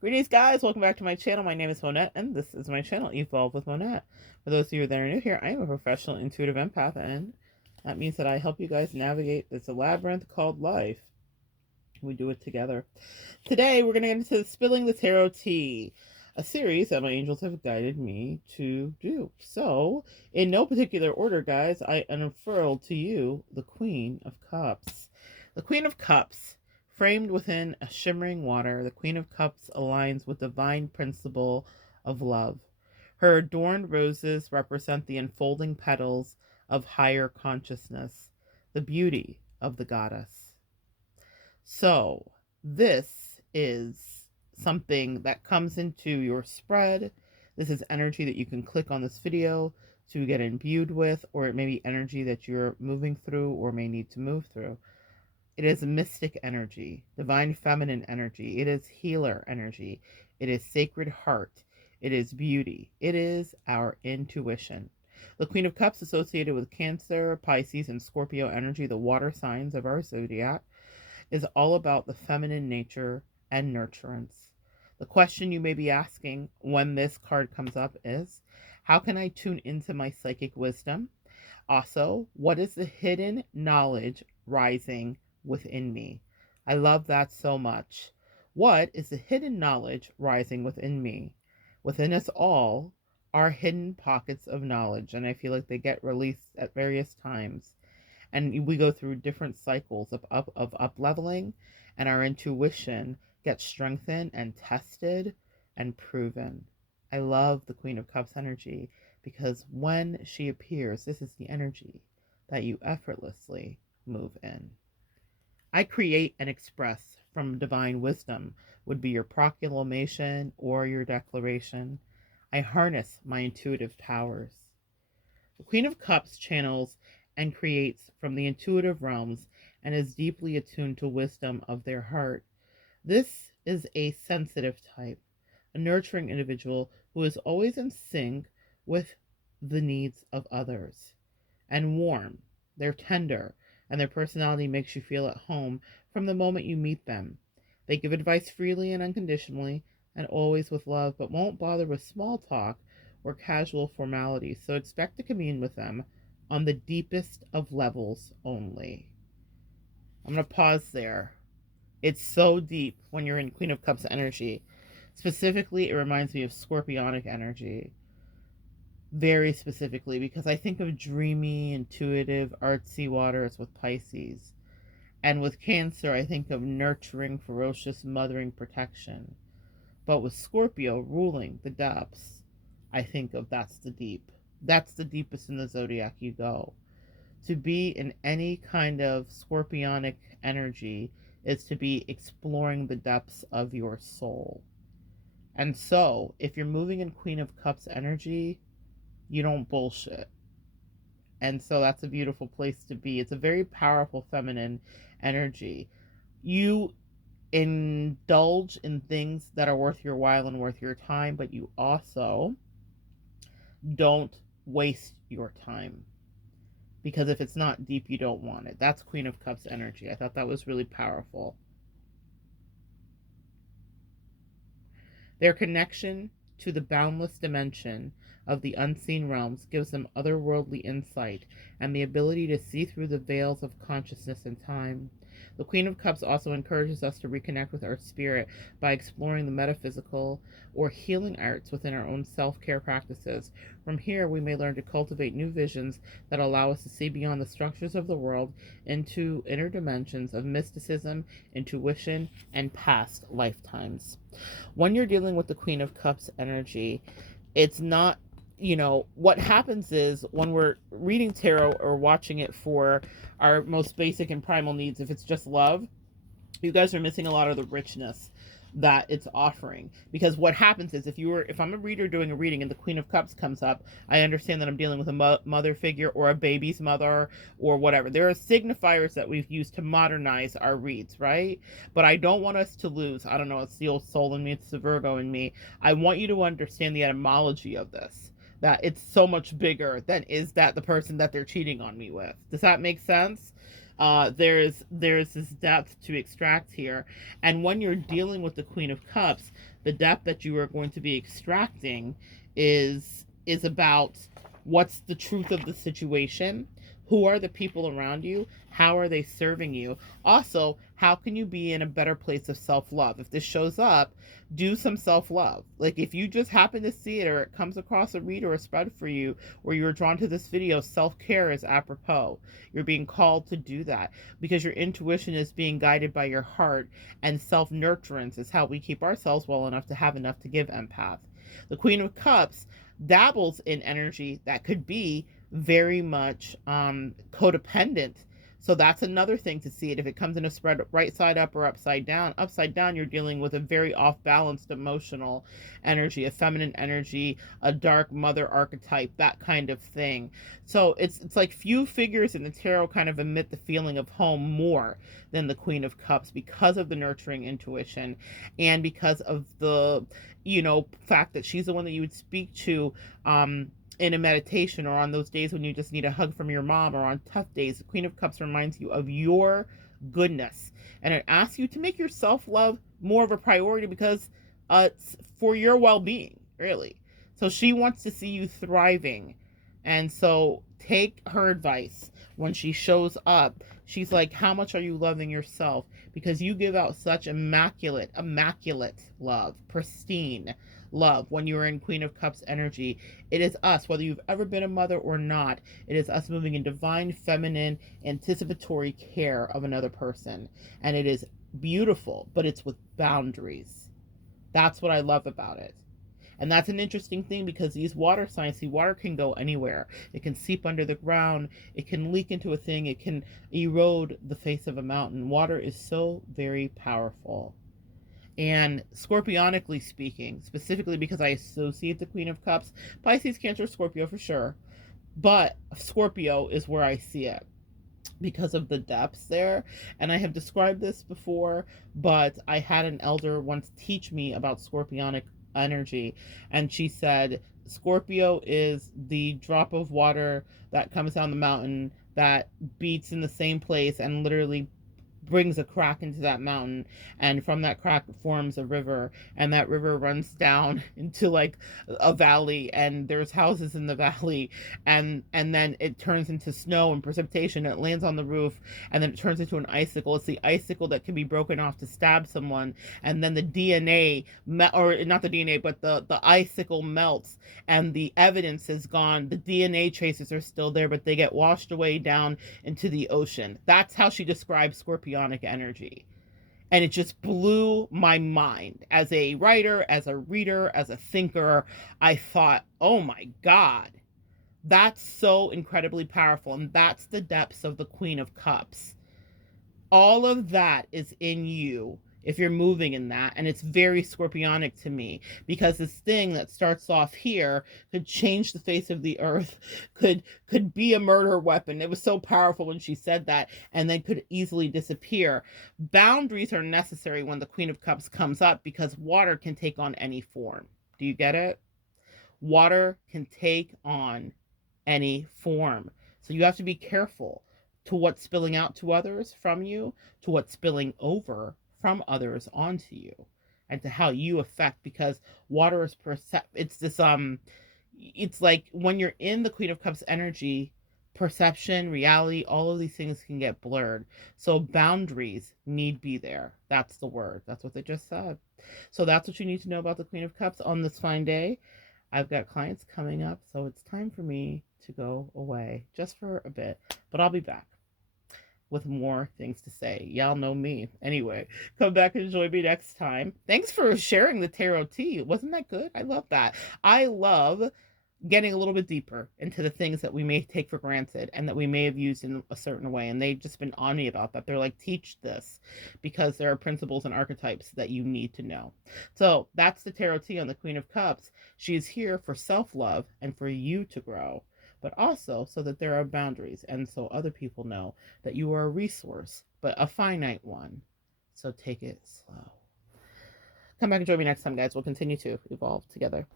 Greetings, guys. Welcome back to my channel. My name is Monette, and this is my channel, Evolve with Monette. For those of you that are new here, I am a professional intuitive empath, and that means that I help you guys navigate this labyrinth called life. We do it together. Today, we're going to get into Spilling the Tarot Tea, a series that my angels have guided me to do. So, in no particular order, guys, I unfurl to you the Queen of Cups. The Queen of Cups. Framed within a shimmering water, the Queen of Cups aligns with the divine principle of love. Her adorned roses represent the unfolding petals of higher consciousness, the beauty of the goddess. So, this is something that comes into your spread. This is energy that you can click on this video to get imbued with, or it may be energy that you're moving through or may need to move through. It is mystic energy, divine feminine energy. It is healer energy. It is sacred heart. It is beauty. It is our intuition. The Queen of Cups associated with Cancer, Pisces, and Scorpio energy, the water signs of our zodiac, is all about the feminine nature and nurturance. The question you may be asking when this card comes up is, how can I tune into my psychic wisdom? Also, what is the hidden knowledge rising within me? I love that so much. What is the hidden knowledge rising within me? Within us all are hidden pockets of knowledge, and I feel like they get released at various times. And we go through different cycles of up leveling, and our intuition gets strengthened and tested and proven. I love the Queen of Cups energy because when she appears, this is the energy that you effortlessly move in. I create and express from divine wisdom would be your proclamation or your declaration. I harness my intuitive powers. The Queen of Cups channels and creates from the intuitive realms and is deeply attuned to wisdom of their heart. This is a sensitive type, a nurturing individual who is always in sync with the needs of others, and warm. They're tender, and their personality makes you feel at home from the moment you meet them. They give advice freely and unconditionally, and always with love, but won't bother with small talk or casual formalities, so expect to commune with them on the deepest of levels only. I'm going to pause there. It's so deep when you're in Queen of Cups energy. Specifically, it reminds me of Scorpionic energy. Very specifically, because I think of dreamy, intuitive, artsy waters with Pisces. And with Cancer, I think of nurturing, ferocious, mothering protection. But with Scorpio ruling the depths, I think of that's the deep. That's the deepest in the zodiac you go. To be in any kind of Scorpionic energy is to be exploring the depths of your soul. And so, if you're moving in Queen of Cups energy, you don't bullshit. And so that's a beautiful place to be. It's a very powerful feminine energy. You indulge in things that are worth your while and worth your time, but you also don't waste your time. Because if it's not deep, you don't want it. That's Queen of Cups energy. I thought that was really powerful. Their connection to the boundless dimension of the unseen realms gives them otherworldly insight and the ability to see through the veils of consciousness and time. The Queen of Cups also encourages us to reconnect with our spirit by exploring the metaphysical or healing arts within our own self-care practices. From here, we may learn to cultivate new visions that allow us to see beyond the structures of the world into inner dimensions of mysticism, intuition, and past lifetimes. When you're dealing with the Queen of Cups energy, it's not, what happens is when we're reading tarot or watching it for our most basic and primal needs, if it's just love, you guys are missing a lot of the richness that it's offering. Because what happens is if I'm a reader doing a reading and the Queen of Cups comes up, I understand that I'm dealing with a mother figure or a baby's mother or whatever. There are signifiers that we've used to modernize our reads, right? But I don't want us to lose, I don't know, it's the old soul in me, it's the Virgo in me. I want you to understand the etymology of this, that it's so much bigger than is that the person that they're cheating on me with. Does that make sense? There's this depth to extract here, and when you're dealing with the Queen of Cups, the depth that you are going to be extracting is about what's the truth of the situation, who are the people around you, how are they serving you, also how can you be in a better place of self-love. If this shows up, do some self-love. Like if you just happen to see it, or it comes across a read or a spread for you, or you're drawn to this video, self-care is apropos. You're being called to do that because your intuition is being guided by your heart, and self-nurturance is how we keep ourselves well enough to have enough to give. Empath. The Queen of Cups dabbles in energy that could be very much codependent. So that's another thing to see it. If it comes in a spread right side up or upside down, you're dealing with a very off balanced emotional energy, a feminine energy, a dark mother archetype, that kind of thing. So it's like few figures in the tarot kind of emit the feeling of home more than the Queen of Cups, because of the nurturing intuition, and because of the, fact that she's the one that you would speak to in a meditation, or on those days when you just need a hug from your mom, or on tough days. The Queen of Cups reminds you of your goodness, and it asks you to make your self-love more of a priority, because it's for your well-being, really. So she wants to see you thriving, and so take her advice. When she shows up, she's like, how much are you loving yourself? Because you give out such immaculate love, pristine love when you're in Queen of Cups energy. It is us, whether you've ever been a mother or not, it is us moving in divine, feminine, anticipatory care of another person. And it is beautiful, but it's with boundaries. That's what I love about it. And that's an interesting thing, because these water signs, see, water can go anywhere. It can seep under the ground. It can leak into a thing. It can erode the face of a mountain. Water is so very powerful. And scorpionically speaking, specifically because I associate the Queen of Cups, Pisces, Cancer, Scorpio for sure, but Scorpio is where I see it because of the depths there. And I have described this before, but I had an elder once teach me about scorpionic energy, and she said Scorpio is the drop of water that comes down the mountain that beats in the same place and literally brings a crack into that mountain, and from that crack forms a river, and that river runs down into like a valley, and there's houses in the valley, and then it turns into snow and precipitation, and it lands on the roof, and then it turns into an icicle. It's the icicle that can be broken off to stab someone, and then the DNA, or not the DNA, but the icicle melts, and the evidence is gone. The DNA traces are still there, but they get washed away down into the ocean. That's how she describes Scorpionic energy. And it just blew my mind. As a writer, as a reader, as a thinker, I thought, oh my God, that's so incredibly powerful. And that's the depths of the Queen of Cups. All of that is in you if you're moving in that. And it's very scorpionic to me, because this thing that starts off here could change the face of the earth, could be a murder weapon. It was so powerful when she said that, and then could easily disappear. Boundaries are necessary when the Queen of Cups comes up, because water can take on any form. Do you get it? Water can take on any form. So you have to be careful to what's spilling out to others from you, to what's spilling over from others onto you, and to how you affect, because water is it's this it's like when you're in the Queen of Cups energy, perception, reality, all of these things can get blurred. So boundaries need be there. That's the word. That's what they just said. So that's what you need to know about the Queen of Cups on this fine day. I've got clients coming up, so it's time for me to go away just for a bit, but I'll be back with more things to say. Y'all know me. Anyway, come back and join me next time. Thanks for sharing the tarot tea. Wasn't that good? I love that. I love getting a little bit deeper into the things that we may take for granted and that we may have used in a certain way. And they've just been on me about that. They're like, teach this, because there are principles and archetypes that you need to know. So that's the tarot tea on the Queen of Cups. She is here for self-love and for you to grow, but also so that there are boundaries, and so other people know that you are a resource, but a finite one. So take it slow. Come back and join me next time, guys. We'll continue to evolve together.